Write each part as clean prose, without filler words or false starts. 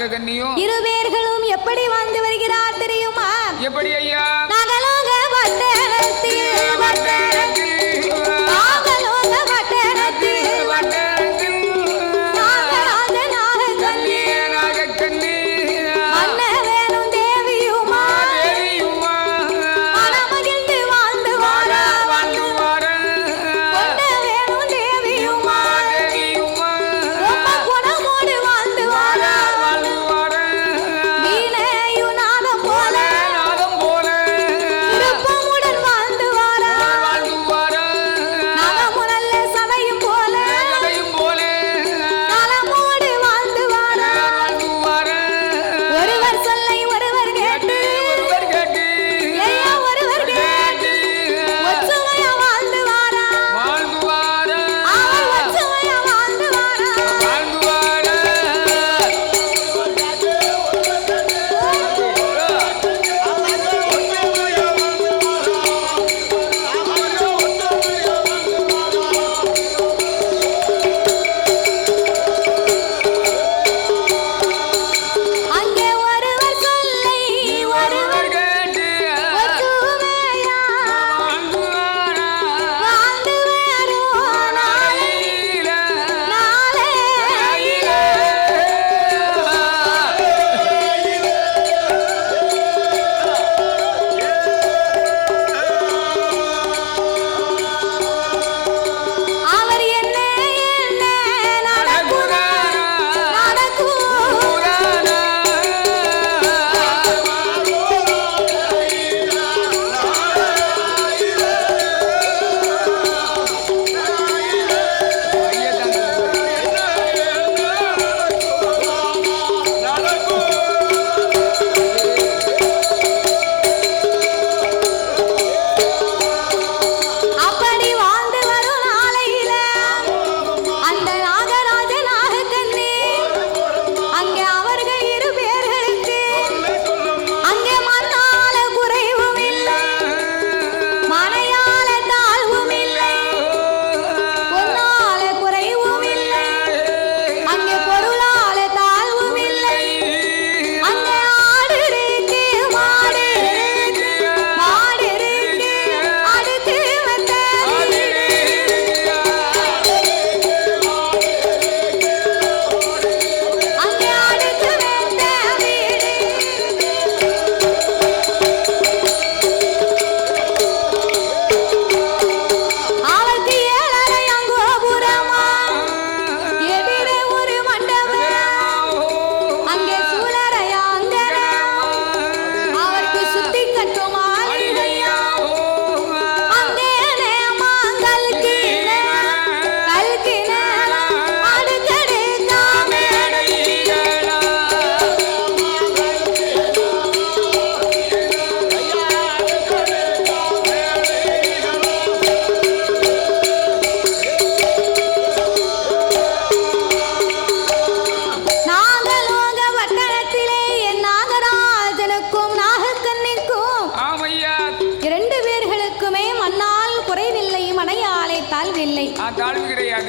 நாகக்கன்னியும் இரு பேர்களும் எப்படி வாழ்ந்து வருகிறார் தெரியுமா? எப்படி ஐயா? நாகலோக பட்டணத்தில்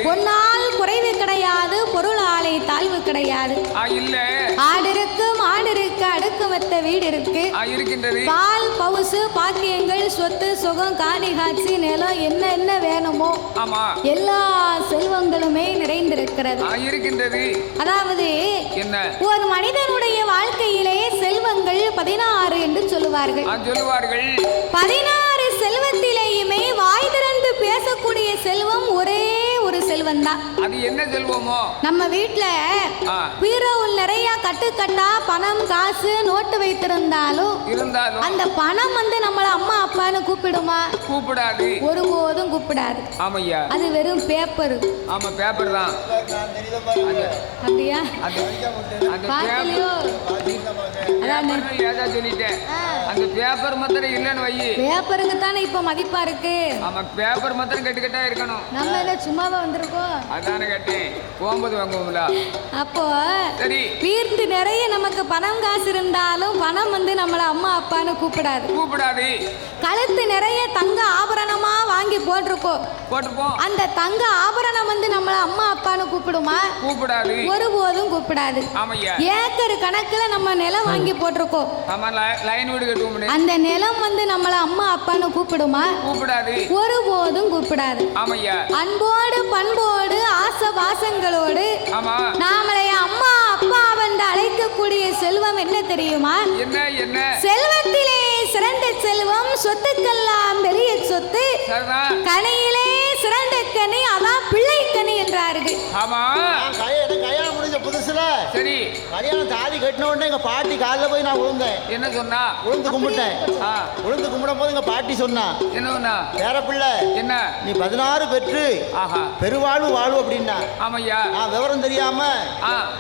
பொன்னால் குறைவு கிடையாது, பொருளாலே தாழ்வு கிடையாது. ஆடிருக்கு மாடிருக்கு அடுக்குமத்த வீடு இருக்கு, பால் பவுசு பாக்கியங்கள் சொத்து சுகம் காணி காட்சி நிலம் என்ன என்ன வேணுமோ எல்லா செல்வங்களுமே நிறைந்திருக்கிறது. அதாவது ஒரு மனிதனுடைய வாழ்க்கையிலே செல்வங்கள் 16 என்று சொல்லுவார்கள். 16 செல்வத்திலேயுமே வாய் திறந்து பேசக்கூடிய செல்வம் ஒரே ஒரு செல்வம் தான். அது என்ன செல்வமோ? நம்ம வீட்ல பீரோவில் நிறைய கட்டுக்கட்டா பணம் காசு நோட்டு வைத்திருந்தாலும் அந்த பணம் வந்து நம்மள அம்மா அப்பான்னு கூப்பிடுமா? கூப்பிடாது, ஒருபோதும் கூப்பிடாது. ஆமையா, அது வெறும் பேப்பர். ஆமா, பேப்பர் தான். அப்படியா? அது பாக்கலையோ? அதான் சொல்லிட்டேன். அந்த பேப்பர் மாத்திரம் இல்லன்னு வை. பேப்பருக்கு தானே இப்ப மதிப்பா இருக்கு. ஆமா பேப்பர் மாத்திரம் கட்டுக்கட்டா இருக்கணும். நம்ம என்ன சும்மாவா வந்திருக்கோம்? அதானே கேட்டேன். போகும்போது வாங்குவோம்ல. அப்போ சரி வீட்டு நிறைய நமக்கு பணம் காசு இருந்தாலும் பணம் வந்து நம்மள அம்மா அப்பான்னு கூப்பிடாது. கழுத்து நிறைய தங்க ஆபரணமா வாங்கி போட்டிருக்கோம். அந்த தங்க ஆபரணம் வந்து நம்மள அம்மா அப்பான்னு கூப்பிடுமா? கூப்பிடாது. ஒருபோதும் கூப்பிடாது. ஏக்கர் கணக்குல நம்ம நிலம் வாங்கி போட்டிருக்கோம். அந்த நிலம் வந்து நம்மள அம்மா அப்பான்னு கூப்பிடுமா? கூப்பிடாது. ஒருபோதும் கூப்பிடாது. அன்போடு பண்போடு ஆசை பாசங்களோடு நாமளைய அம்மா அப்பா வந்து அழைக்கக்கூடிய செல்வம் என்ன தெரியுமா? செல்வத்திலே சிறந்த செல்வம், சொத்துக்கெல்லாம் பெரிய சொத்து, கனியிலே சிறந்த கனி, அதான் பிள்ளை கனி என்றார்கள். கல்யாணம் முடிஞ்ச புதுசுல சரி கல்யாணம் தாலி கட்டின உடனே எங்க பாட்டி காலில் போய் நான் விழுந்தேன். என்ன சொன்னா? விழுந்து கும்பிட்டேன். விழுந்து கும்பிடும் போது எங்க பாட்டி சொன்னா என்ன வேற பிள்ளை என்ன நீ 16 பெற்று பெருவாழ்வு வாழ்வு அப்படின்னா. ஆமையா நான் விவரம் தெரியாம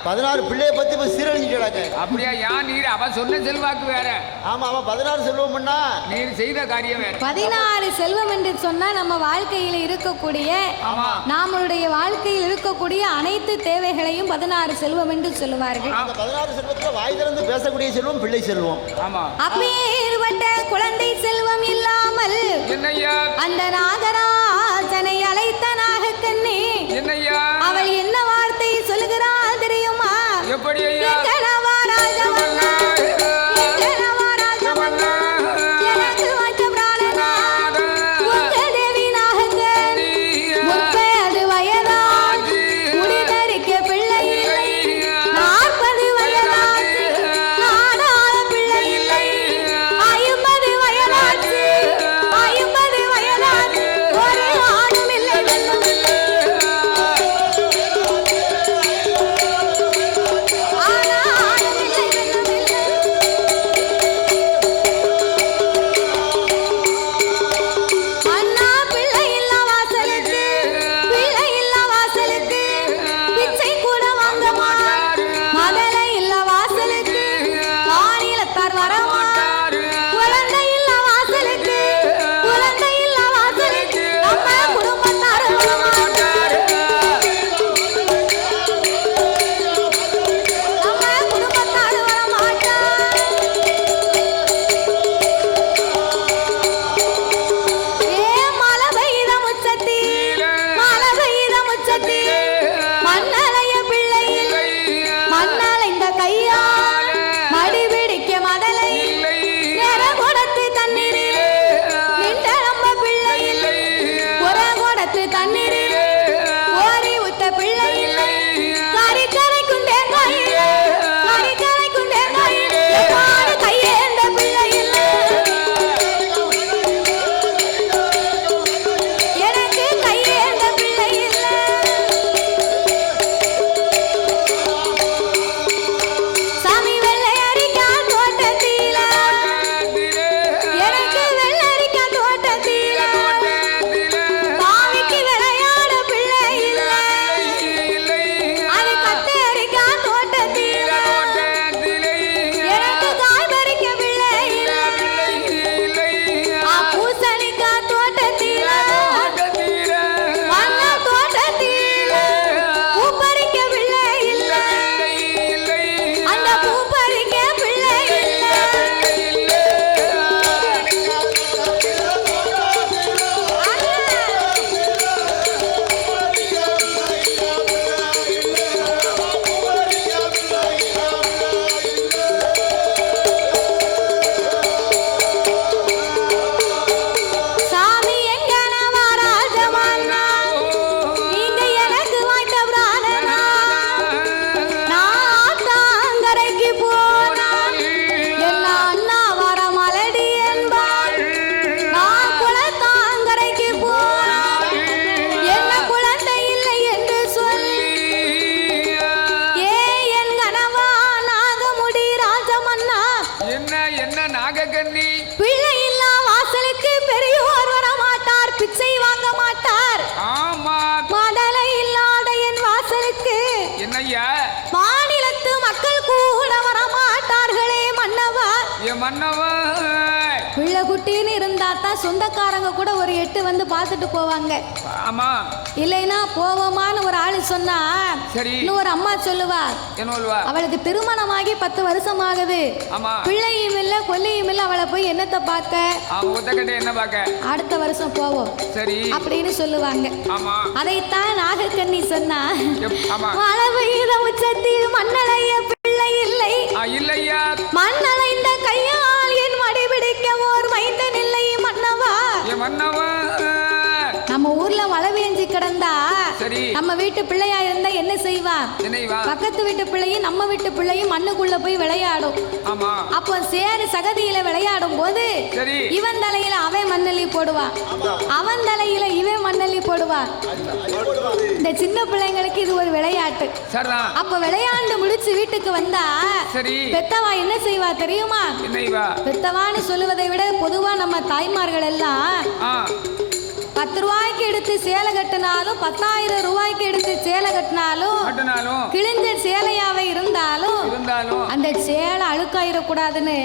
16 பிள்ளைய பத்தி இப்ப சீரழிஞ்சுட்டாங்க. அப்படியா? யான் நீர் அவன் சொன்ன செல்வாக்கு வேற. ஆமா அவன் 16 செல்வம் பண்ணா நீர் செய்த காரியம் வேற. 16 செல்வம் என்று சொன்னா நம்ம வாழ்க்கையில் இருக்கக்கூடிய நம்மளுடைய வாழ்க்கையில் இருக்கக்கூடிய அனைத்து தேவைகளையும் 16 செல்வம் என்று சொல்லுவார்கள். அந்த 16 செல்வத்துல வாய் திறந்து பேசக்கூடிய செல்வம் பிள்ளை செல்வம். ஆமா அப்பேற்பட்ட குழந்தை செல்வம் இல்லாமல் அந்த நாகராஜனை அழைத்த நாகக்கண்ணி அவள் என்ன வார்த்தை சொல்லுகிறாள் தெரியுமா? எப்படி மாநிலத்து மக்கள் கூட வரமாட்டார்களே மன்னவா. மன்னவா குட்டின்னு இருந்தா தான் சொந்தக்காரங்க கூட ஒரு 8 வந்து பார்த்துட்டு போவாங்க. ஆமா. இல்லைன்னா போவோமான்னு ஒரு ஆளு சொன்னா சரி இன்னொரு அம்மா சொல்லுவா, என்ன சொல்லுவா? அவளுக்கு திருமணமாகி 10 வருஷம் ஆகுது, ஆமா, பிள்ளையும் இல்ல கொல்லையும் இல்ல, அவளை போய் என்னத்தை பார்க்க, ஒத்தக்கட்டை என்ன பார்க்க, அடுத்த வருஷம் போவோம் சரி அப்படின்னு சொல்லுவாங்க. ஆமா. அதைத்தான் நாகக்கண்ணி சொன்னா, ஆமா, மழை பெய்த உச்சத்தில் மண்ணலைய பிள்ளை இல்லை இல்லையா, மண்ணலைந்த கையால் என் மடி பிடிக்க ஓர் மைந்தன் இல்லை மன்னவா. மன்னவா நம்ம ஊர்ல மழை பெஞ்சு கிடந்தா சரி நம்ம வீட்டு பிள்ளையா இருந்தா என்ன செய்வா? பக்கத்து வீட்டு பிள்ளையும் நம்ம வீட்டு பிள்ளையும் மண்ணுக்குள்ள போய் விளையாடும். ஆமா. அப்போ சேரு சகதியில விளையாடும் போது இவன் தலையில அவன் மண்ணள்ளி போடுவா, அவன் தலையில இவன் மண்ணள்ளி போடுவா. இந்த சின்ன பிள்ளைங்களுக்கு இது ஒரு விளையாட்டு. அப்ப விளையாண்டு முடிச்சு வீட்டுக்கு வந்தா பெத்தவா என்ன செய்வா தெரியுமா? பெத்தவான்னு சொல்லுவதை விட பொதுவா நம்ம தாய்மார்கள் எல்லாம் 10 ரூபாய்க்கு எடுத்து சேலை கட்டினாலும் 10,000 ரூபாய்க்கு எடுத்து சேலை கட்டினாலும் கிழிஞ்ச சேலையாவே இருந்தாலும் அந்த சேலை அழுக்காயிடக்கூடாதுன்னு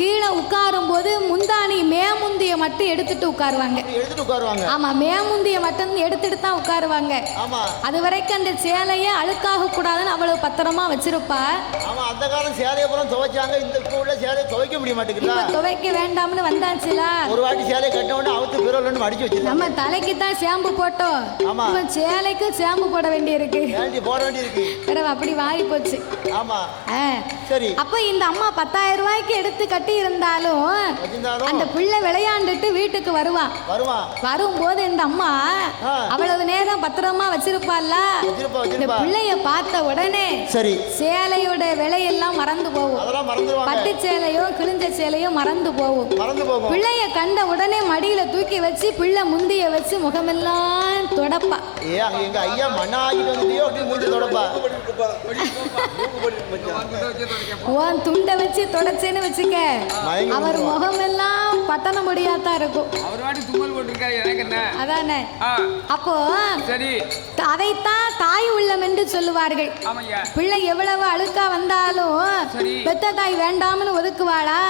கீழே உட்காரும் போது முந்தானி மேமுந்திய மட்டும் எடுத்துட்டு உட்காருவாங்க. ஆமா, மேமுந்திய மட்டும் எடுத்துட்டு தான் உட்காருவாங்க. அது வரைக்கும் அந்த சேலையே அழுக்காக கூடாதுன்னு அவ்வளவு பத்திரமா வச்சிருப்பா. அந்த காலம் சேலையை அப்புறம் துவைச்சாங்க, இந்த உள்ள சேலையை துவைக்க முடிய மாட்டேங்குது. துவைக்க வேண்டாம்னு வந்தாச்சுல, ஒரு வாட்டி சேலையை கட்ட உடனே அவுத்து பிறகு அடிச்சு வச்சு நம்ம தலைக்கு தான் ஷாம்பு போட்டோம், இப்ப சேலைக்கு ஷாம்பு போட வேண்டி இருக்கு. அப்படி மாறி போச்சு. ஆமா சரி. அப்ப இந்த அம்மா 10,000 ரூபாய்க்கு எடுத்து கட்டி இருந்தாலும் அந்த பிள்ளை விளையாண்டுட்டு வீட்டுக்கு வருவான். வரும்போது இந்த அம்மா அவ்வளவு நேரம் பத்திரமா வச்சிருப்பாள்ல, இந்த பிள்ளைய பார்த்த உடனே சரி சேலையோட விலையெல்லாம் மறந்து போகும். பட்டு சேலையோ கிழிஞ்ச சேலையோ மறந்து போகும். பிள்ளைய கண்ட உடனே மடியில தூக்கி வச்சு பிள்ளை முந்திய வச்சு முகமெல்லாம் தொடப்பா. எங்க ஐயா மண்ணாகிட்டு வந்துட்டியோ மூஞ்சி தொடப்பா. உன் துண்டை வச்சு தொடச்சேன்னு வச்சுக்க, அவர் முகமெல்லாம் பத்தன முடியாதான் இருக்கும். அதானே. அப்போ அதைத்தான் தாய் உள்ளம் என்று சொல்லுவார்கள். பிள்ளை எவ்வளவு அழுக்கா வந்தாலும் பெத்த தாய் வேண்டாம்னு ஒதுக்குவாளா,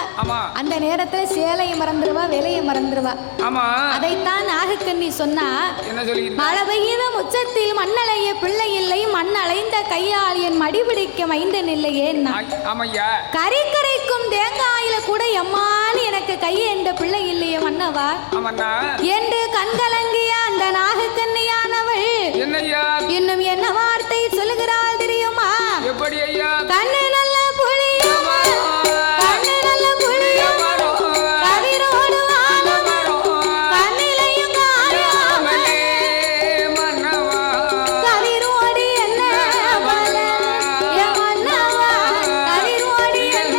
அந்த நேரத்துல சேலையை மறந்துடுவா, வேலையை மறந்துடுவா. அதைத்தான் நாகக்கண்ணி சொன்னா, மழை பெய்த உச்சத்தில் மண்ணலைய பிள்ளை இல்லை, மண்ணலைந்த கையால் என் மடிபிடிக்க மைந்தன் இல்லையே. கறிக்கரைக்கும் தேங்காயில கூட எம்மான்னு எனக்கு கையேந்த பிள்ளை இல்லையே மன்னவா என்று கண்கலங்கிய அந்த நாகக்கண்ணியானவள் இன்னும் என்ன வார்த்தை சொல்லுகிறாள் தெரியுமா? கண்ணு நல்ல புளியும் கண்ணு நல்ல புளியும் கவிரோடு கண்ணிலையும் கவிரோடு என்ன மன்னவா, கவிரோடு என்ன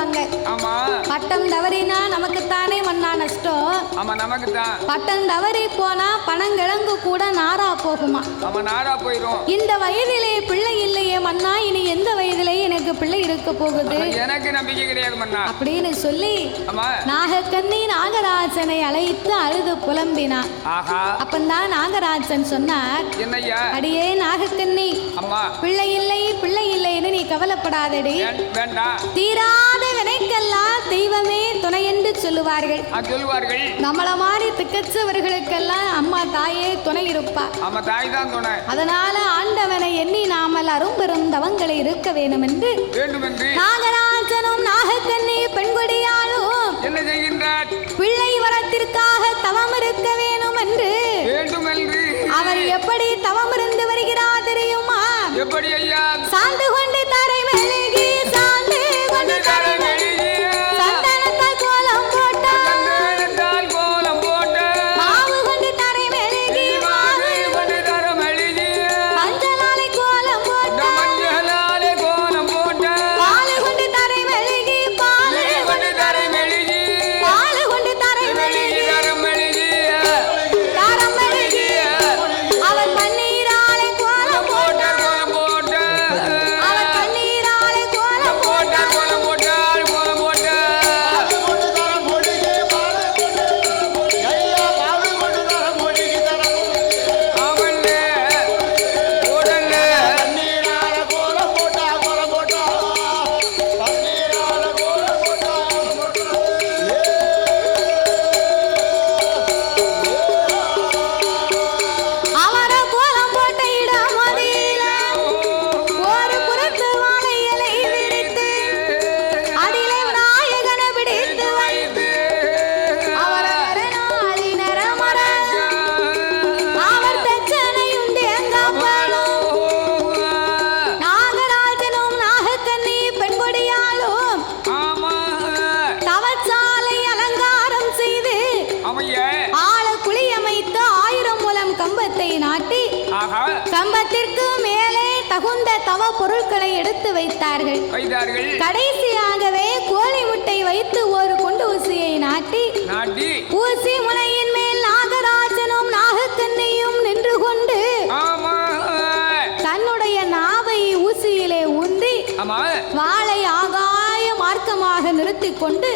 சொல்லுவாங்க. ஆமா பட்டம் தவறினா நமக்குத்தானே மண்ணா நஷ்டம். ஆமா நமக்கு தான். பட்டம் தவறி போனா பணங்கிழங்கு கூட நாரா போகுமா. ஆமா நாரா போயிடும். இந்த வயதிலே பிள்ளை இல்லையே மன்னா, இனி எந்த வயதிலே எனக்கு பிள்ளை இருக்க போகுது? எனக்கு நம்பிக்கை கிடையாது மன்னா அப்படின்னு சொல்லி ஆமா நாகக்கண்ணி நாகராஜனை அழைத்து அழுது புலம்பினான். ஆஹா அப்பந்தான் நாகராஜன் சொன்னார், என்னய்யா அடியே நாகக்கண்ணி, அம்மா பிள்ளை இல்லை பிள்ளை இல்லைன்னு நீ கவலைப்படாதடி. வேண்டாம். தீராத வினைக்கெல்லாம் தெய்வமே துணை என்று சொல்லுவார்கள். சொல்லுவார்கள். நம்மள மாதிரி திக்கச்சவர்களுக்கெல்லாம் அம்மா தாயே துணை இருப்பா. ஆமா தாய் தான் துணை. அதனால ஆண்டவனை எண்ணி நாமல் அரும்பெரும் தவங்களை இருக்க வேண்டும் என்று நாகராஜனும் நாகக்கண்ணி பெண்கொடியாலும் என்ன செய்கின்றார்? பிள்ளை வரத்திற்காக தவம் இருக்க வேண்டும் என்று அவர் எப்படி தவம் இருந்து வருகிறார் தெரியுமா? எப்படி ஐயா? சாந்து கொண்டு தரை மெழுகி சாந்து கொண்டு தரை மெழுகி சந்தனத்தால் கோலம் போட்ட மாவு கொண்டு தரை மெழுகி மாவு கொண்டு தரை மெழுகி மஞ்சளாலை கோலம் போட்ட பால் கொண்டு தரை மெழுகி பால் கொண்டு தரை மெழுகி பால் கொண்டு தரை மெழுகி தரம் மெழுகி அவர் பன்னீராலை கோலம் போட்ட அவர் பன்னீராலை கோலம் போட்ட அவர கோலம் போட்ட இடம் அதில ஒரு புறத்து வாழை இலை விரித்து அதிலே நாயகனை பிடித்து வைத்து அவர் அரணாளி நரமர அவர் தச்சனையும் தேங்கப்படும் நாகராஜனும் நாகக்கண்ணி பெண்கொடியாலும் தவச்சாலை அலங்காரம் செய்து ஆழ குழி அமைத்து 1000 முழம் கம்பத்தை நாட்டி கம்பத்திற்கு மேலே தகுந்த தவ பொருட்களை எடுத்து வைத்தார்கள். கடைசியாகவே கோழி முட்டை வைத்து ஒரு குண்டு ஊசியை நாட்டி ஊசி முனையின் மேல் நாகராஜனும் நாகக்கண்ணியும் நின்று கொண்டு தன்னுடைய நாவை ஊசியிலே ஊன்றி வாளை ஆகாய மார்க்கமாக நிறுத்திக் கொண்டு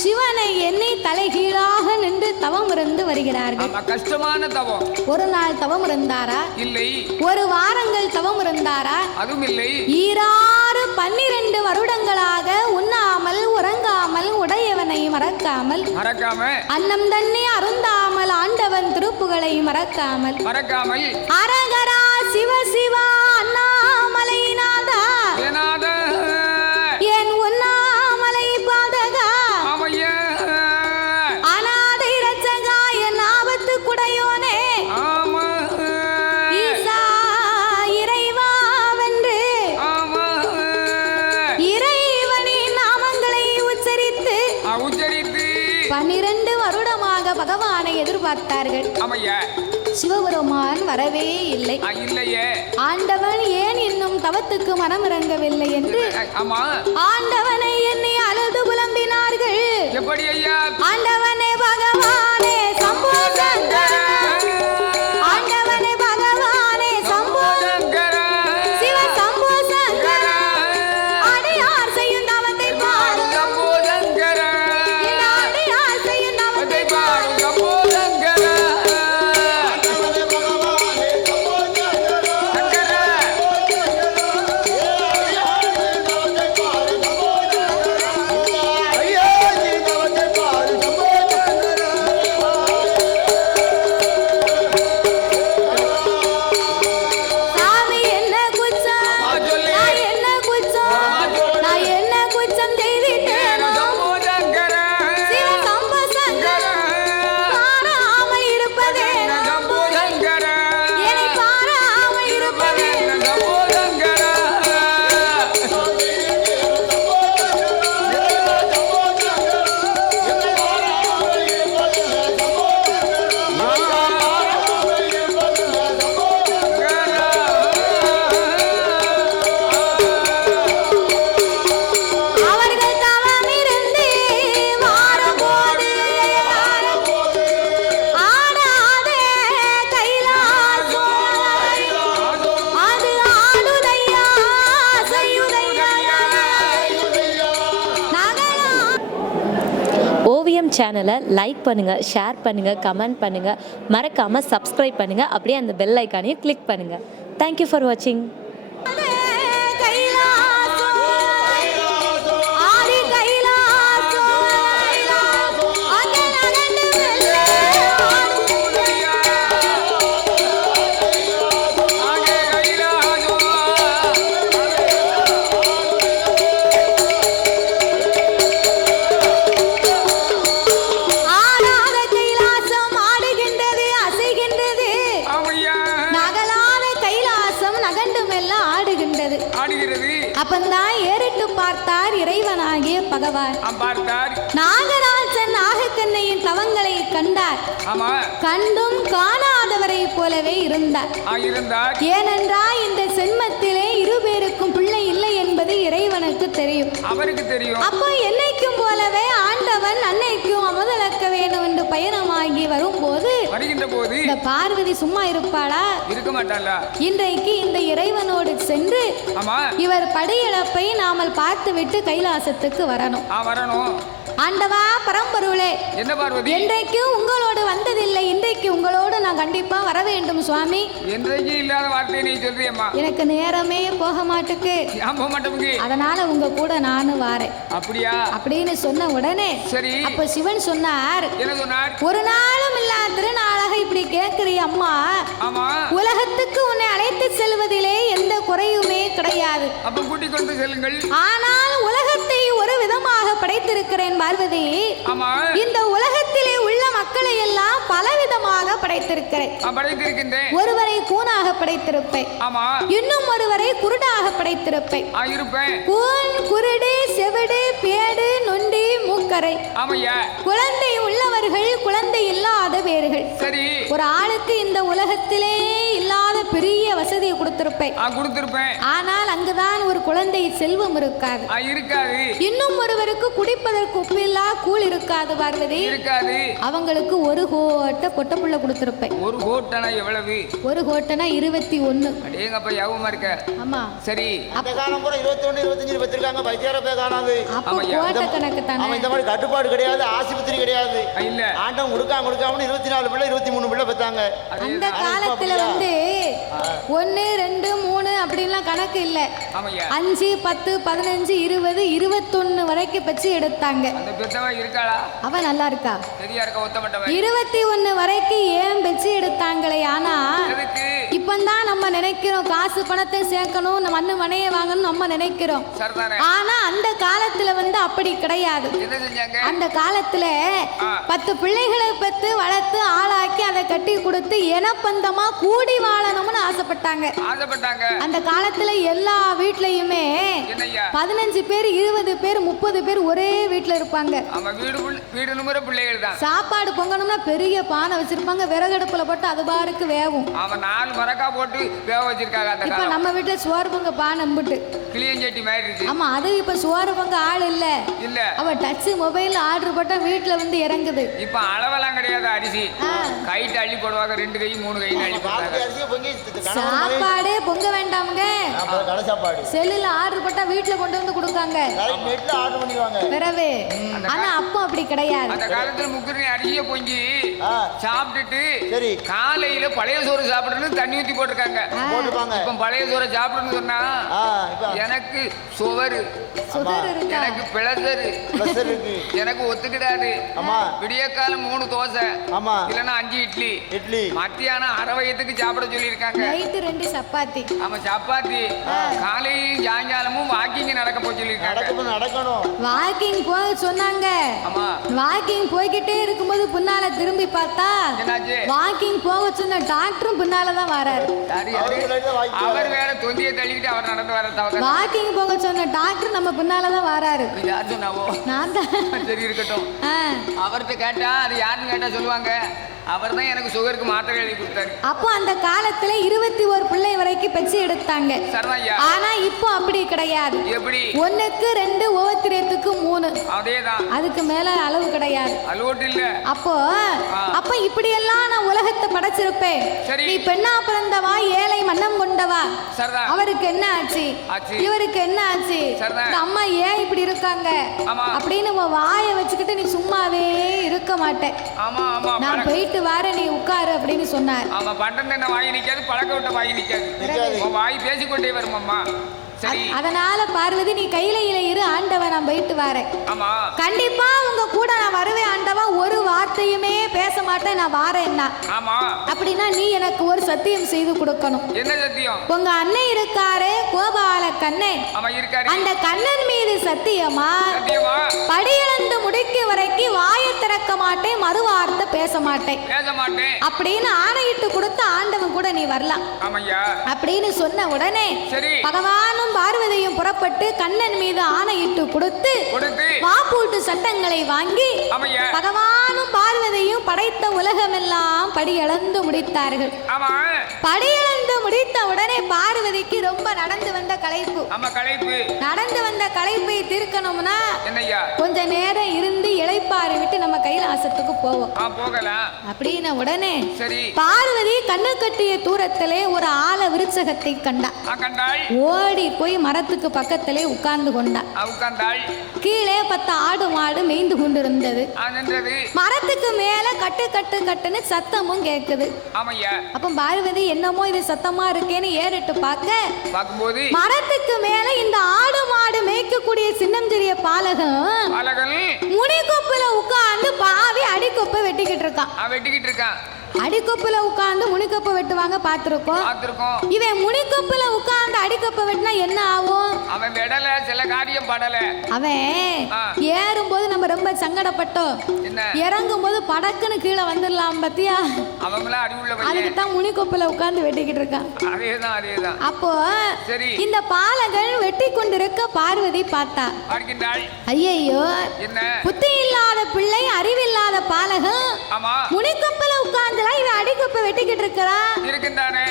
சிவனை எண்ணி தலைகீழாக நின்று தவம் இருந்து வருகிறார்கள். கஷ்டமான தவம். ஒரு நாள் தவம் இருந்தாரா? இல்லை. ஒரு வாரங்கள் தவம் இருந்தாரா? அதுவும் இல்லை. 12 வருடங்களாக உண்ணாமல் உறங்காமல் உடையவனை மறக்காமல் அன்னம் தண்ணி அருந்தாமல் ஆண்டவன் திருப்புகளை மறக்காமல் அரகரா சிவ சிவா அண்ணாமலை நாதா என் உண்ணாமலை பாதகா அநாதை ரட்சகா என் ஆபத்து குடையோனே ஈசா இறைவா வென்று இறைவனின் நாமங்களை உச்சரித்து 12 வருடமாக பகவானை எதிர்பார்த்தார்கள். சிவபெருமான் வரவே இல்லை. ஆண்டவன் ஏன் இன்னும் தவத்துக்கு மனம் இறங்கவில்லை என்று ஆண்டவனை எண்ணி அழுது புலம்பினார்கள். ஆண்டவனே பகவானே சம்போ சங்கர ஆண்டவனே பகவானே சம்போ சிவ சம்போ சங்கர அடியார் செய்யும் தவத்தை பாரு அடியார் செய்யும் தவத்தை பாரு சேனலை லைக் பண்ணுங்கள், ஷேர் பண்ணுங்கள், கமெண்ட் பண்ணுங்கள், மறக்காமல் சப்ஸ்கிரைப் பண்ணுங்கள். அப்படியே அந்த பெல் ஐக்கானையும் கிளிக் பண்ணுங்கள். தேங்க்யூ ஃபார் வாட்சிங். அப்பந்தான் ஏறிட்டு பார்த்தார் இறைவனாகிய பகவான். நாகராஜன் நாகக்கண்ணையின் தவங்களை கண்டார். கண்டும் காணாதவரை போலவே இருந்தார். ஏனென்றால் இந்த சென்மத்திலே இருபேருக்கும் பிள்ளை இல்லை என்பது இறைவனுக்கு தெரியும். அவருக்கு தெரியும். அப்போ என்னைக்கும் போலவே ஆண்டவன் அன்னைக்கும் அமுதளக்க வேண்டும் என்று பயணமாகி வரும்போது இந்த பார்வதி சும்மா இருப்பாளா? இருக்க மாட்டாளா? இன்றைக்கு இந்த இறைவனோடு சென்று இவர் படியிழப்பை நாமல் பார்த்துவிட்டு கைலாசத்துக்கு வரணும். ஆண்டவா பரம்பொருளே, என்ன பார்வதி, இன்றைக்கு உங்களோடு வந்ததில்லை, இன்றைக்கு உங்களோடு நான் கண்டிப்பா வர வேண்டும் சுவாமி. இன்றைக்கு இல்லாத வார்த்தை நீ சொல்றியம்மா. எனக்கு நேரமே போக மாட்டுக்கு. அதனால உங்க கூட நானும் வாரேன். அப்படியா? அப்படின்னு சொன்ன உடனே சரி. அப்ப சிவன் சொன்னார், என்ன சொன்னார்? ஒரு நாளும் இல்லாத திருநாளாக இப்படி கேட்கிறிய அம்மா, உலகத்துக்கு உன்னை அழைத்து செல்வதிலே எந்த குறையுமே கிடையாது. அப்ப கூட்டிக் கொண்டு செல்லுங்கள். ஆனால் உலகத்தை ஒரு விதமாக படைத்திருக்கிறேன் பார்வதி. இந்த உலகத்திலே உள்ள மக்களை எல்லாம் பலவிதமாக படைத்திருக்கிறேன். ஒருவரை கூனாக படைத்திருப்பேன், இன்னும் ஒருவரை குருடாக படைத்திருப்பேன். கூன், குருடு, செவிடு, பேடு, நொண்டி, மூக்கரை. குழந்தை உள்ளவர்கள், குழந்தை இல்லாத பேர்கள். ஒரு ஆளுக்கு இந்த உலகத்திலே இல்லாத பெரிய வசதியை கொடுத்திருப்பேன். ஆனால் அங்குதான் ஒரு குழந்தை செல்வம் இருக்காது. இன்னும் ஒருவருக்கு குடிப்பதற்கு உப்பில்லா கூழ் இருக்காது பார்வதி. அவங்களுக்கு ஒரு கோட்டை பொட்டப்புள்ள கொடுத்திருப்பேன். ஒரு கோட்டனா எவ்வளவு? ஒரு கோட்டனா 21. அடேங்கப்பா, யாவமா இருக்க. ஆமா சரி. அந்த காலம் பூரா 21 25 வச்சிருக்காங்க. பைத்தியாரப்பே காணாது. அப்ப கோட்டை கணக்கு தானே. அவன் இந்த மாதிரி கட்டுப்பாடு கிடையாது, ஆஸ்பத்திரி கிடையாது. இல்ல, ஆண்டம் கொடுக்காம 24 பிள்ளை 23 பிள்ளை பெத்தாங்க. அந்த காலத்துல வந்து 1 2 3 அப்படிலாம் கணக்கு இல்ல. 5 10 15 20 21 வரைக்கும் பச்சு எடுத்தாங்க. அந்த பெத்தவ இருக்காளா? அவ நல்லா இருக்கா? சரியா இருக்கா? ஒத்தமட்டவ 21 வரைக்கும் ஏன் பெச்சு எடுத்தாங்களே. ஆனா இப்பந்தான் நம்ம நினைக்கிறோம் காசு பணத்தை சேர்க்கணும், நம்ம மண்ணு மனையை வாங்கணும் நம்ம நினைக்கிறோம். ஆனா அந்த காலத்துல வந்து அப்படி கிடையாது. அந்த காலத்துல 10 பிள்ளைகளை பெத்து வளர்த்து ஆளாக்கி அதை கட்டி கொடுத்து எனப்பந்தமா கூடி வாழணும்னு ஆசைப்பட்டாங்க. அந்த காலத்துல எல்லா வீட்லயுமே 15 பேர் 20 பேர் 30 பேர் ஒரே வீட்டுல இருப்பாங்க. சாப்பாடு பொங்கணும்னா பெரிய பானை வச்சிருப்பாங்க, விறகடுப்புல போட்டு அது பாருக்கு வேவும். இப்ப நம்ம வீட்டுல சோறு பொங்க பானை நம்பிட்டு ஆமா, அது இப்ப சோறு பொங்க ஆள் இல்ல. அவ டச் மொபைல் ஆர்டர் போட்டா வீட்டுல வந்து இறங்குது. இப்ப அளவெல்லாம் கிடையாது. அரிசி கைட்டு அள்ளி போடுவாங்க, 2 கை 3 கை அள்ளி போடுவாங்க. சாப்பாடே பொங்க வேண்டாமுங்க, செல்லுல ஆர்டர் போட்டா வீட்டுல கொண்டு வந்து கொடுக்காங்க. பிறவே ஆனா அப்போ அப்படி கிடையாது. அந்த காலத்துல முக்கிய அரிசியை பொங்கி சாப்பிட்டுட்டு காலையில பழைய சோறு சாப்பிடணும் தண்ணி ஊத்தி போட்டிருக்காங்க. இப்ப பழைய சோறை சாப்பிடணும்னு சொன்னா எனக்கு சுவர், எனக்கு பிளசர், எனக்கு ஒத்துக்கிடாது. விடிய காலம் 3 தோசை இல்லன்னா 5 இட்லி, மத்தியானம் அரை வயதுக்கு சாப்பிட சொல்லி இருக்காங்க. 2 சப்பாத்தி. ஆமா, சப்பாத்தி. காலையும் சாயங்காலமும் வாக்கிங் நடக்க போய் சொல்லி இருக்காங்க. வாக்கிங் போக சொன்னாங்க. வாக்கிங் போய்கிட்டே இருக்கும்போது பின்னால திரும்பி பார்த்தா வாக்கிங் போக சொன்ன டாக்டரும் பின்னாலதான் வராரு. அவர் வேற தொந்தியை தள்ளிக்கிட்டு அவர் நடந்து வர. வாக்கிங் போக சொன்ன டாக்டர் நம்ம பின்னாலதான் வராரு. யார் சொன்னாவோ? நான் தான். சரி இருக்கட்டும். அவர்கிட்ட கேட்டா அது யாருன்னு கேட்டா சொல்லுவாங்க, அவர் தான் எனக்கு சுகருக்கு மாத்திரை எழுதி கொடுத்தாரு. அப்போ அந்த காலத்துல 21 பிள்ளை வரைக்கும் பெற்று எடுத்தாங்க. சரியா? ஆனா இப்போ அப்படி கிடையாது. எப்படி? 1க்கு 2 ஒவ்வொருத்தருக்கு 3. அதேதான். அதுக்கு மேல அளவு கிடையாது. அளவுட்டு இல்ல. அப்ப இப்படி எல்லாம் நான் உலகத்தை படைச்சிருப்பேன். நீ பெண்ணா பிறந்தவா ஏழை மன்னம் கொண்டவா. அவருக்கு என்ன ஆச்சு, இவருக்கு என்ன ஆச்சு, இந்த அம்மா ஏன் இப்படி இருக்காங்க அப்படின்னு உன் வாயை வச்சுக்கிட்டு நீ சும்மாவே இருக்க மாட்டேன். நான் போயிட்டு வர, நீ உட்காரு அப்படின்னு சொன்னார். ஆமா, பண்றது என்ன வாய் நிக்காது, பழக்க விட்ட வாய் நிக்காது, வாய் பேசிக்கொண்டே வரும் அம்மா. அதனால பார்வதி நீ கையில இரு, ஆண்டவன் நான் போயிட்டு வரேன். கண்டிப்பா உங்க கூட நான் வருவேன் ஆண்டவா, ஒரு வார்த்தையுமே பேச மாட்டேன், நான் வாரேன்னா. அப்படின்னா நீ எனக்கு ஒரு சத்தியம் செய்து கொடுக்கணும். என்ன சத்தியம்? உங்க அண்ணன் இருக்காரு கோபால கண்ணன், அந்த கண்ணன் மீது சத்தியமா படியிழந்து முடிக்க வரைக்கும் வாயை திறக்க மாட்டேன், மறு வார்த்தை பேச மாட்டேன் அப்படின்னு ஆணையிட்டு கொடுத்த ஆண்டவன் கூட நீ வரலாம் அப்படின்னு சொன்ன உடனே பகவானும் பார்வதியும் புறப்பட்டு கண்ணன் மீது ஆணையிட்டு கொடுத்து வாப்பூட்டு சட்டங்களை வாங்கி பகவானும் பார்வதியும் படைத்த உலகமெல்லாம் படியிழந்து முடித்தார்கள். படியிழந்து முடித்த உடனே பார்வதிக்கு ரொம்ப நடந்து வந்த களைப்பு. நடந்து வந்த களைப்பை தீர்க்கணும்னா கொஞ்ச நேரம் இருந்து இளைப்பாறு விட்டு நம்ம கைலாசத்துக்கு போவோம் அப்படின்னு உடனே பார்வதி கண்ணு கட்டிய தூரத்திலே ஒரு ஆல விருட்சகத்தை கண்டா. ஓடி போய் மரத்துக்கு பக்கத்திலே உட்கார்ந்து கொண்டா. கீழே 10 ஆடு மாடு மேய்ந்து கொண்டிருந்தது. மரத்துக்கு மேல கட்டு கட்டு கட்டுன்னு சத்தமும் கேக்குது. அப்ப பார்வதி என்னமோ இது சத்தமா இருக்கேன்னு ஏறிட்டு பார்க்கும்போது மரத்துக்கு மேல இந்த ஆடு மாடு மேய்க்கக்கூடிய சின்னஞ்சிறிய பாலகன் முனிக்கொப்புல உட்கார்ந்து பாவி அடிக்கொப்பை வெட்டிக்கிட்டு இருக்கான். அடிக்கொப்புல உட்கார்ந்து முனிக்கொப்பை வெட்டுவாங்க பார்த்திருக்கோம். இவன் முனிக்கொப்புல உட்கார்ந்து அடிக்கொப்பை வெட்டினா என்ன ஆகும்? அவன் விடல, சில காரியம் படல. அவன் ஏறும்போது நம்ம ரொம்ப சங்கடப்பட்டோம், இறங்கும் போது படக்குன்னு கீழே வந்துடலாம் பத்தியா. அதுக்கு தான் முனிக்கொப்புல உட்கார்ந்து வெட்டிக்கிட்டு இருக்கான். அப்போ இந்த பாலகன் வெட்டி கொண்டிருக்க பார்வதி பார்த்தா, ஐயோ புத்தி இல்லாத பிள்ளை, அறிவில்லாத பாலகன் முனிக்கொப்புல உட்கார்ந்து இவன் அடிக்கொப்பை வெட்டிக்கிட்டு இருக்கிறான்.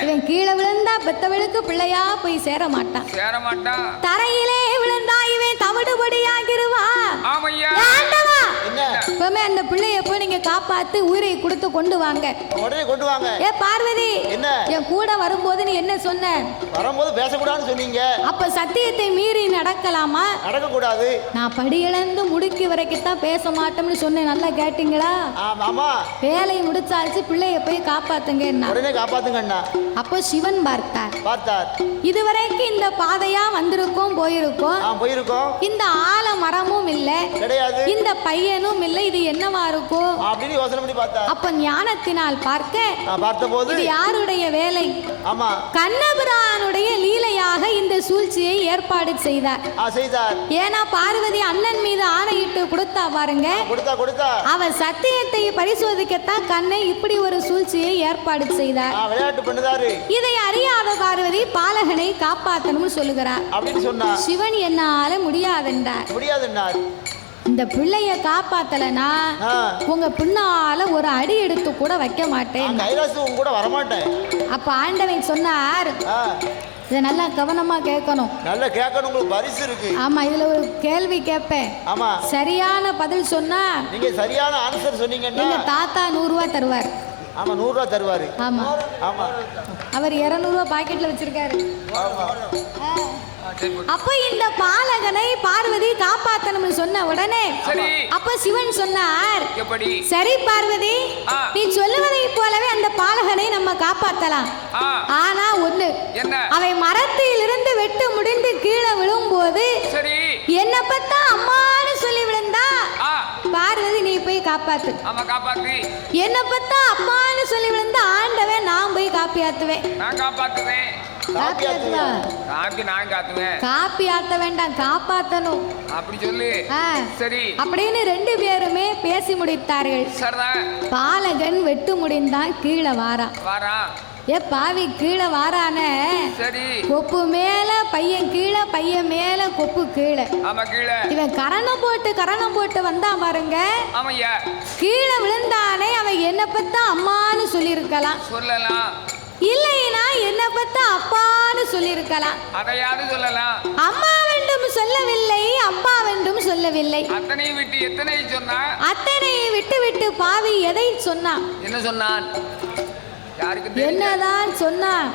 இவன் கீழே விழுந்தா பெத்தவளுக்கு பிள்ளையா போய் சேர மாட்டான். தரையிலே விழுந்தா இவன் தவிடுபடியாகிருவா. இப்பவுமே அந்த பிள்ளைய போய் நீங்க காப்பாத்து உயிரை கொடுத்து கொண்டு வாங்க. ஏ பார்வதி, என் கூட வரும்போது நீ என்ன சொன்ன? வரும்போது பேசக்கூடாதுன்னு சொன்னீங்க. அப்ப சத்தியத்தை மீறி நடக்கலாமா? நடக்க கூடாது. நான் படியிழந்து முடிக்கு வரைக்கும் தான் பேச மாட்டோம்னு சொன்னேன். நல்லா கேட்டீங்களா? ஆமா. வேலையை முடிச்சாச்சு, பிள்ளைய போய் காப்பாத்துங்க. உடனே காப்பாத்துங்க அண்ணா. அப்போ சிவன் பார்த்தார். இதுவரைக்கும் இந்த பாதையா வந்திருக்கோம், போயிருக்கோம். இந்த ஆல மரமும் இல்ல, இந்த பையனும் இல்ல, இது என்னவா இருக்கும் அப்படின்னு யோசனை பண்ணி பார்த்தார். அப்ப ஞானத்தினால் பார்த்தபோது இது யாருடைய வேலை? ஆமா, கண்ணபிரானுடைய லீலையாக இந்த சூழ்ச்சியை ஏற்பாடு செய்தார். ஏன்னா பார்வதி அண்ணன் மீது ஆணையிட்டு கொடுத்தா பாருங்க, அவன் சத்தியத்தை பரிசோதிக்கத்தான் கண்ணை இப்படி ஒரு சூழ்ச்சியை ஏற்பாடு செய்தார். விளையாட்டு பண்ணுதாரு. இதை அறியாத பார்வதி பாலகனை காப்பாற்றணும்னு சொல்லுகிறார். சிவன் என்னால முடியாதென்றார். இந்த பிள்ளைய காப்பாத்தலனா உங்க பின்னால ஒரு அடி எடுத்து கூட வைக்க மாட்டேன், கூட வரமாட்டேன். அப்ப ஆண்டவன் சொன்னார், இதை நல்லா கவனமா கேட்கணும். நல்லா கேட்கணும், உங்களுக்கு பரிசு இருக்கு. ஆமா, இதுல ஒரு கேள்வி கேட்பேன். ஆமா, சரியான பதில் சொன்னா நீங்க சரியான ஆன்சர் சொன்னீங்கன்னா எங்க தாத்தா 100 ரூபாய் தருவார். ஆமா, 100 ரூபாய் தருவாரு. ஆமா, அவர் 200 ரூபாய் பாக்கெட்ல வச்சிருக்காரு. அப்ப இந்த பாலகனை பார்வதி காப்பாத்தணும்னு சொன்ன உடனே அப்ப சிவன் சொன்னார், சரி பார்வதி, நீ சொல்லுவதை போலவே அந்த பாலகனை நம்ம காப்பாத்தலாம். ஆனா ஒண்ணு, அவன் மரத்தில் இருந்து வெட்டு முடிந்து கீழே விழும்போது என்ன பத்தா அம்மான்னு சொல்லி விழுந்தா பார்வதி நீ போய் காப்பாத்து. என்ன பத்தா அம்மான்னு சொல்லி விழுந்தா ஆண்டவன் நான் போய் காப்பாத்துவேன். காப்பி ஆத்த வேண்டாம், காப்பாத்தணும் அப்படி சொல்லு. சரி அப்படின்னு 2 பேருமே பேசி முடித்தார்கள். பாலகன் வெட்டு முடிந்தான், கீழே வாரா. ஏ பாவி கீழே வாரானே. சரி. கொப்பு மேல பையன் கீழே, பையன் மேல கொப்பு கீழே. ஆமா கீழே. இவன் கரணம் போட்டு வந்தான் பாருங்க. ஆமையா. கீழே விழுந்தானே அவன் என்ன பத்தா அம்மான்னு சொல்லியிருக்கலாம். சொல்லலாம். இல்லைனா என்ன பத்தா அப்பான்னு சொல்லியிருக்கலாம். அதையாவது சொல்லலாம். அம்மா வேண்டும் சொல்லவில்லை, அப்பா வேண்டும் சொல்லவில்லை. அத்தனை விட்டு எத்தனை சொன்னா? அத்தனை விட்டு பாவி எதை சொன்னான்? என்ன சொன்னான்? யாருக்கு என்னதான் சொன்னான்?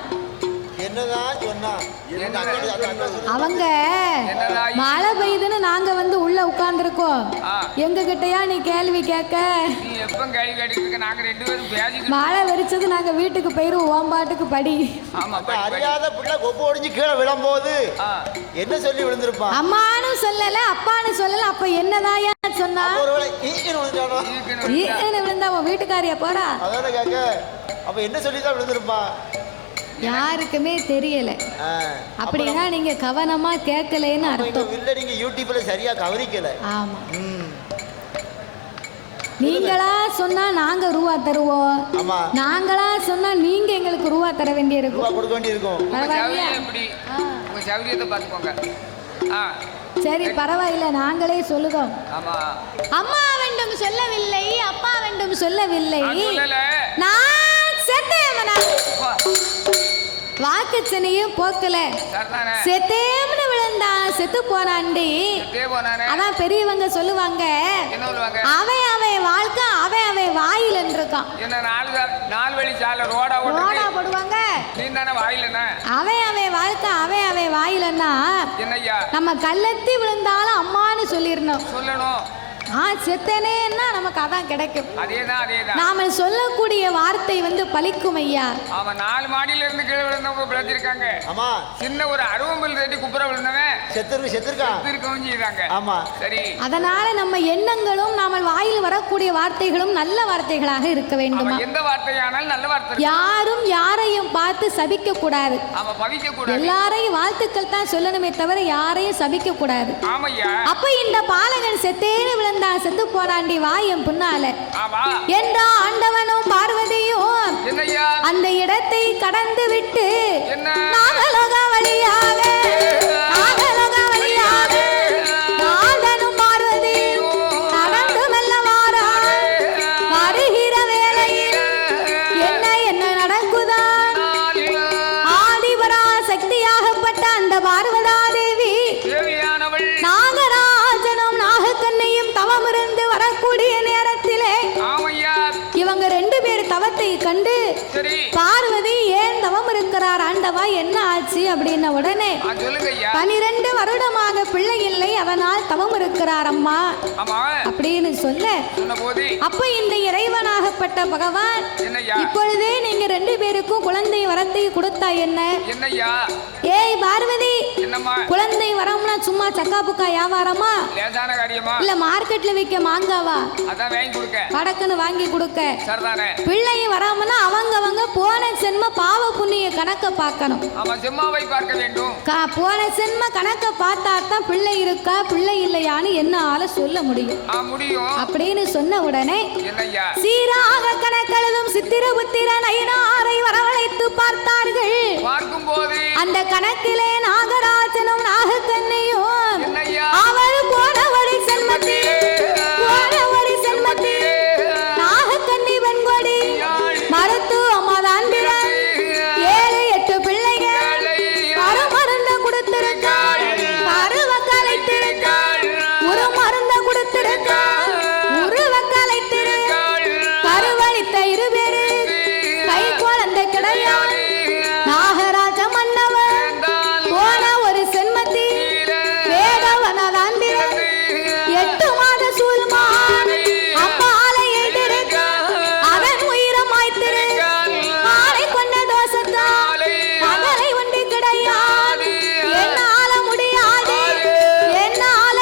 அவங்க மழை பெய்யுதுன்னு நாங்க வந்து உள்ள உட்கார்ந்துருக்கோம். எங்க கிட்டயா நீ கேள்வி கேட்க? மழை வெறிச்சது நாங்க வீட்டுக்கு போயிருவோம். ஓம்பாட்டுக்கு படி. அறியாத பிள்ளை கொப்பு ஒடிஞ்சு கீழே விழும்போது என்ன சொல்லி விழுந்திருப்பான்? அம்மானு சொல்லல, அப்பான்னு சொல்லல. அப்ப என்னதான் சொன்னா? விழுந்தா உன் வீட்டுக்காரியா போறா? அதான கேக்க. அப்ப என்ன சொல்லிதான் விழுந்திருப்பான்? யாருக்குமே தெரியல. அப்படின்னா நீங்க கவனமா கேட்கலன்னு அர்த்தம். இல்ல நீங்க யூடியூப்ல சரியா கவனிக்கல. ஆமா. நீங்களா சொன்னா நாங்க ரூபா தருவோம். நாங்களா சொன்னா நீங்க எங்களுக்கு ரூபா தர வேண்டியிருக்கும். ரூபா கொடுக்க வேண்டியிருக்கும். உங்க சௌரியத்தை பாத்துக்கோங்க. சரி பரவாயில்ல, நாங்களே சொல்லுதோம். ஆமா. அம்மா வேண்டும் சொல்லவில்லை, அப்பா வேண்டும் சொல்லவில்லை. நான் செத்தேமனா வாக்குச்சனையும் போக்கல. செத்தேம்னு விழுந்தா செத்து போனாண்டி. அதான் பெரியவங்க சொல்லுவாங்க, அவன் வாழ்க்கை அவன் வாயில இருக்கான். ரோடா போடுவாங்க. அவன் வாழ்க்கை அவன் வாயிலன்னா நம்ம கள்ளத்தி விழுந்தாலும் அம்மான்னு சொல்லிடணும். செத்தனேன்னா நமக்கு அதான் கிடைக்கும். நாம சொல்லக்கூடிய வார்த்தை வந்து பலிக்கும் ஐயா. அவன் 4 மாடியில இருந்து கீழே விழுந்தவங்க பிழைச்சிருக்காங்க. ஆமா. சின்ன ஒரு அருவம்பல் தட்டி குப்புற விழுந்தவன் செத்துருக்கான். ஆமா. சரி. அதனால நம்ம எண்ணங்களும் நாம வாயில் வரக்கூடிய வார்த்தைகளும் நல்ல வார்த்தைகளாக இருக்க வேண்டும். எந்த வார்த்தையானாலும் நல்ல வார்த்தை. யாரும் யாரையும் பார்த்து சபிக்க கூடாது. ஆமா, பவிக்க கூடாது. எல்லாரையும் வாழ்த்துக்கள் தான் சொல்லணுமே தவிர யாரையும் சபிக்க கூடாது. ஆமையா. அப்ப இந்த பாலகன் செத்தேன்னு விழுந்த செத்து போறாண்டி வாயம் புண்ணால என்ற ஆண்டவனும் பார்வதியும் அந்த இடத்தை கடந்து விட்டு நாகலோக வழியாக நாதனும் பார்வதியும் நடந்து மெல்ல வருகிற வேளையில் என்ன நடக்குதான்? ஆதிபரா சக்தியாகப்பட்ட அந்த பார்வதா தேவி நாகராஜனும் நாகக்கண்ணையும் தவம் இருந்து வரக்கூடிய நேரத்திலே இவங்க 2 பேர் தவத்தை கண்டு பார்வதி ஏன் தவம் இருக்கிறார் ஆண்டவா, என்ன ஆச்சு அப்படின்ன உடனே 12 வருடமாக பிள்ளை இல்லை, அதனால் தவம் இருக்கிறார் அம்மா அப்படின்னு சொல்ல, அப்ப இந்த இறைவனாகப்பட்ட பகவான் இப்பொழுதே நீங்க 2 பேருக்கும் குழந்தை வரத்தை கொடுத்தா என்ன? ஏய் பார்வதி, குழந்தை வரம்னா சும்மா சக்கா புக்கா வியாபாரமா இல்ல மார்க்கெட்ல விற்க மாங்காவா படக்குன்னு வாங்கி கொடுக்க? பிள்ளை வராமனா அவங்க போன சென்ம பாவ புண்ணிய கணக்க பார்க்கணும். போன சென்ம கணக்க பார்த்தா தான் பிள்ளை இருக்கா பிள்ளை இல்லையான்னு என்னால சொல்ல முடியும். அப்படின்னு சொன்ன உடனே சீராக கணக்கெழுதும் சித்திர புத்திரன் ஐனாரை வரவழைத்து பார்த்தார்கள். அந்த கணக்கிலே நாகராஜனும் நாகக்கண்ணையும் அவள் போன வழி சென்மத்தில் நாகக்கண்ணி வெண்கொடி மருத்துவமாதான் 7-8 பிள்ளைகள் மருந்த கொடுத்திருக்காள், கருவக்கலைத்திருக்காள், ஒரு மருந்த கொடுத்திருக்காள், உருவக்கலைத்திருக்காள், கருவளித்த 2 பேரு கை குழந்தை கிடையாது. நாகராஜ மன்னவன் போன ஒரு சென்மத்தி வேதவனதான் 8 மாத சூழ்மான் அம்மாலை எழுதிருக்க அவன் உயிரமாய்த்திரு ஆளை கொண்ட தோசத்தால் மகளை ஒன்று கிடையாது. என்னால முடியாது, என்னால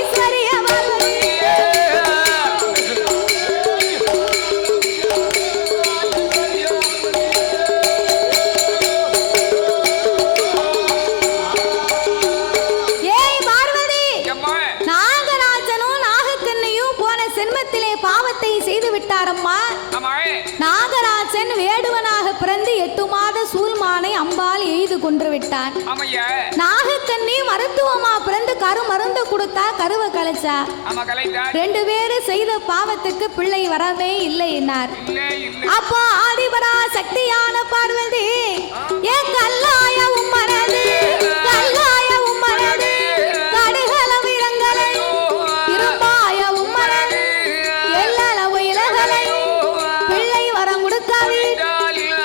ஈஸ்வரிய ஏய் பார்வதி, நாகராஜனும் நாகக்கண்ணையும் போன சென்மத்திலே பாவத்தை செய்து விட்டாரம்மா. நாகராஜன் வேடுவனா கொடுத்தான். நாகக்கண்ணி மருத்துவமா பிறந்து கரு மருந்து கொடுத்தா கருவை கலைச்சா. 2 பேரும் செய்த பாவத்துக்கு பிள்ளை வரவே இல்லை என்னார். அப்போ ஆதிபரா சக்தியான பார்வதி ஏன் கல்லாய உம்மனது கல்லாய உம்மனது கடுகள விரங்களை இரும்பாய உம்மனது எல்லளவு இலகளை பிள்ளை வரம் கொடுக்காவி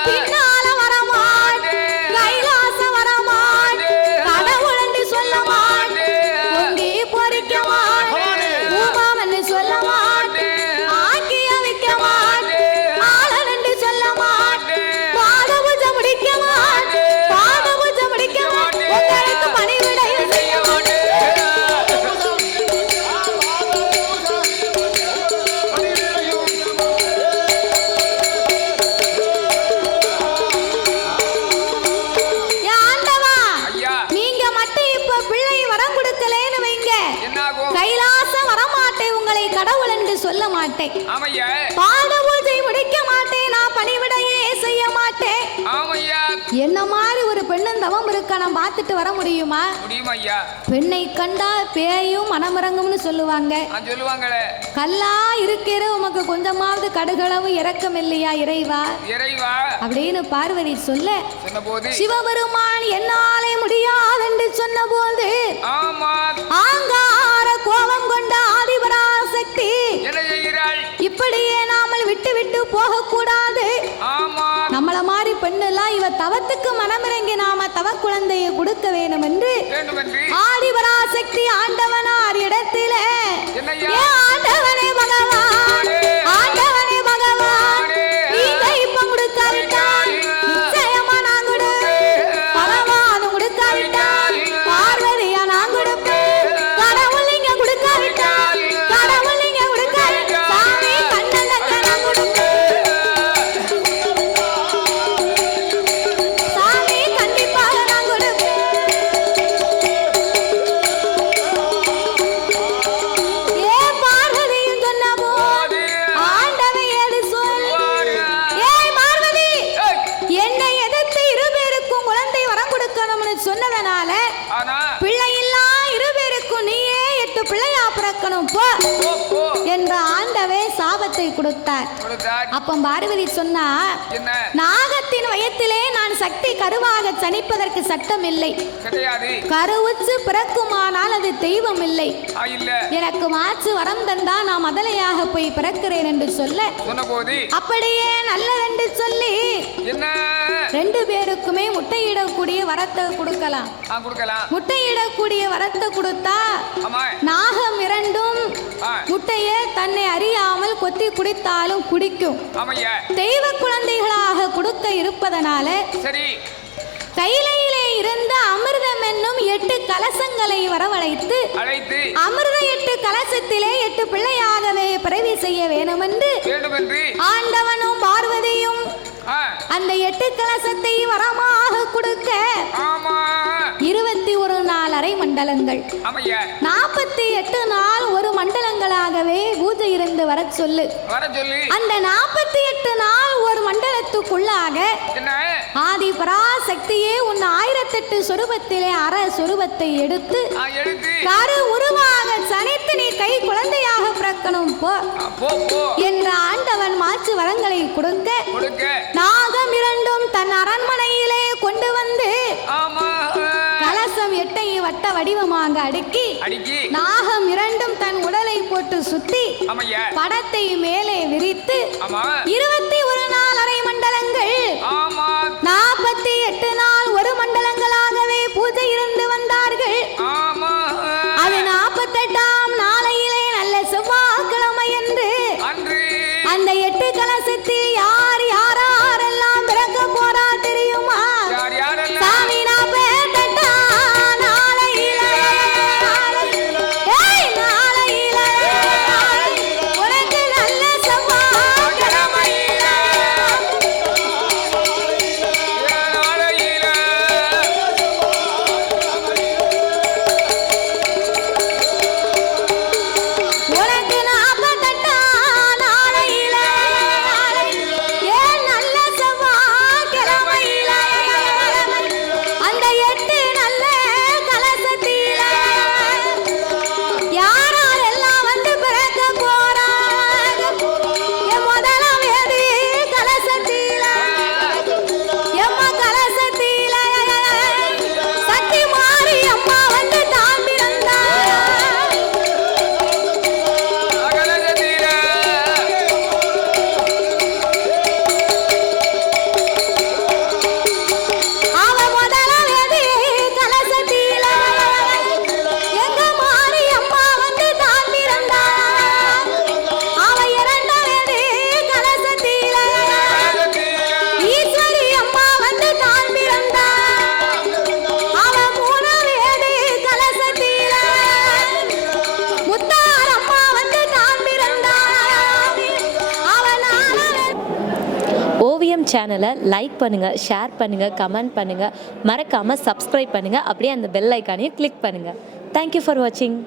பின்னால வரமாட் கைலாச வரமாட் கடவுளென்று சொல்ல மாட் பொங்கி பொறிக்க மாட் பூமாவென்று சொல்ல மாட் ஆக்கிய விக்க மாட் ஆளனென்று சொல்ல மாட் பாதபூஜை முடிக்க மாட் பாதபூஜை முடிக்க மாட் உங்களுக்கு பணிவிடையும் செய்ய மாட் ஆண்டவா நீங்க மட்டும் இப்ப பிள்ளை வரம் கொடுக்கலேன்னு வைங்க கைலாச வரமாட்டே உங்களை கடவுள் என்று சொல்ல மாட்டேன் பாத பூஜை முடிக்க மாட்டேன் நான் பணிவிடையே செய்ய மாட்டேன் என்ன மாதிரி ஒரு பெண்ணும் தவம் இருக்க நான் பார்த்துட்டு வர முடியுமா? பெண்ணை கண்டா பேயும் மனமிறங்கும்னு சொல்லுவாங்க. கல்லா இருக்கிற உமக்கு கொஞ்சமாவது கடுகளவு இரக்கம் இல்லையா இறைவா அப்படின்னு பார்வதி சொல்ல சிவபெருமான் என்னாலே முடியாதென்று சொன்ன போது ஆங்கார கோபம் கொண்ட ஆதிபராசக்தி இப்படியே நாமல் விட்டு விட்டு போக கூடாது. நம்மள மாதிரி பெண்ணெல்லாம் இவ தவத்துக்கு மனமிறங்கி நாம தவ குழந்தையை கொடுக்க வேண்டும் என்று ஆதிபராசக்தி ஆண்டவனார் இடத்தில ஆண்டவனே பகவான் ஆண்டவனே பகவான் நீங்க இப்ப கொடுக்காவிட்டால் நிச்சயமா நான் கொடு பகவான் கொடுக்காவிட்டால் பார்வதியா நான் கொடுப்பேன் கடவுள் நீங்க கொடுக்காவிட்டால் கடவுள் நீங்க கொடுக்காவிட்டால் சாமி கண்ணலக்க நான் கொடுப்பேன் சாமி கண்டிப்பாக நான் கொடுப்பேன். ஏ பார்வதியும் சொன்ன போது ஆண்டவன் ஏது சொல் ஏய் பார்வதி என்னை எதிர்த்து 2 பேருக்கும் குழந்தை வரம் கொடுக்கணும்னு சொன்னதனால பிள்ளை இல்லா 2 பேருக்கும் நீயே 8 பிள்ளையா பிறக்கணும் போ என்ற ஆண்டவே சாபத்தை கொடுத்தார். அப்ப பார்வதி சொன்னா நாகத்தின் வயத்திலே நான் சக்தி கருவாக சனிப்பதற்கு சட்டம் இல்லை. கருவுச்சு பிறக்குமானால் அது தெய்வம் இல்லை. எனக்கு மாற்று வரம் தந்தா நான் மதலையாக போய் பிறக்கிறேன் என்று சொல்ல அப்படியே நல்லதென்று சொல்லி 2 பேருக்குமே முட்டையிடக்கூடிய வரத்தை கொடுக்கலாம். முட்டையிடக்கூடிய வரத்தை கொடுத்தா நாகம் 2ம் முட்டையை தன்னை அறியாமல் கொத்தி குடித்தாலும் குடிக்கும். தெய்வ குழந்தைகளாக கொடுக்க இருப்பதனால கையிலே இருந்த அமிர்தம் என்னும் 8 கலசங்களை வரவழைத்து அமிர்த 8 கலசத்திலே 8 பிள்ளையாகவே பிறவி செய்ய வேண்டும் என்று ஆண்டவனும் பார்வதியும் அந்த 8 கலசத்தை வரமாக கொடுக்க 21 நாள் அரை மண்டலங்கள் 48 நாள் ஒரு மண்டலங்களாகவே பூஜை இருந்து வர சொல்லு. அந்த 48 நாள் ஒரு மண்டலத்துக்குள்ளாக ஆதி பராசக்தியே உன் 1008 சொரூபத்திலே அற சொரூபத்தை எடுத்து கரு உருவாக சனித்து நீ கை குழந்தையாக பிறக்கணும் போ என்ற ஆண்டவன் மாற்று வரங்களை கொடுக்க நாகம் 2ம் தன் அரண்மனையிலே கொண்டு வந்து கலசம் 8 வட்ட வடிவமாக அடுக்கி நாகம் 2ம் தன் உடலை போட்டு சுத்தி படத்தை மேலே விரித்து 21 நாள் அரை மண்டலங்கள் 48 நாள் ஒரு மண்டலங்களாகவே பூஜை இருந்து வந்தார்கள். அது 48ஆம் நாளையிலே நல்ல செவ்வாய்க்கிழமை என்று அந்த 8 கலசத்தில் யார் யாரெல்லாம் பிறக்க போறா தெரியுமா? சாமி நாளையில உனக்கு நல்ல செவ்வாய்க்கிழமை சேனலை லைக் பண்ணுங்கள், ஷேர் பண்ணுங்கள், கமெண்ட் பண்ணுங்கள், மறக்காமல் சப்ஸ்கிரைப் பண்ணுங்கள். அப்படியே அந்த பெல் ஐக்கானையும் கிளிக் பண்ணுங்கள். தேங்க்யூ ஃபார் வாட்சிங்.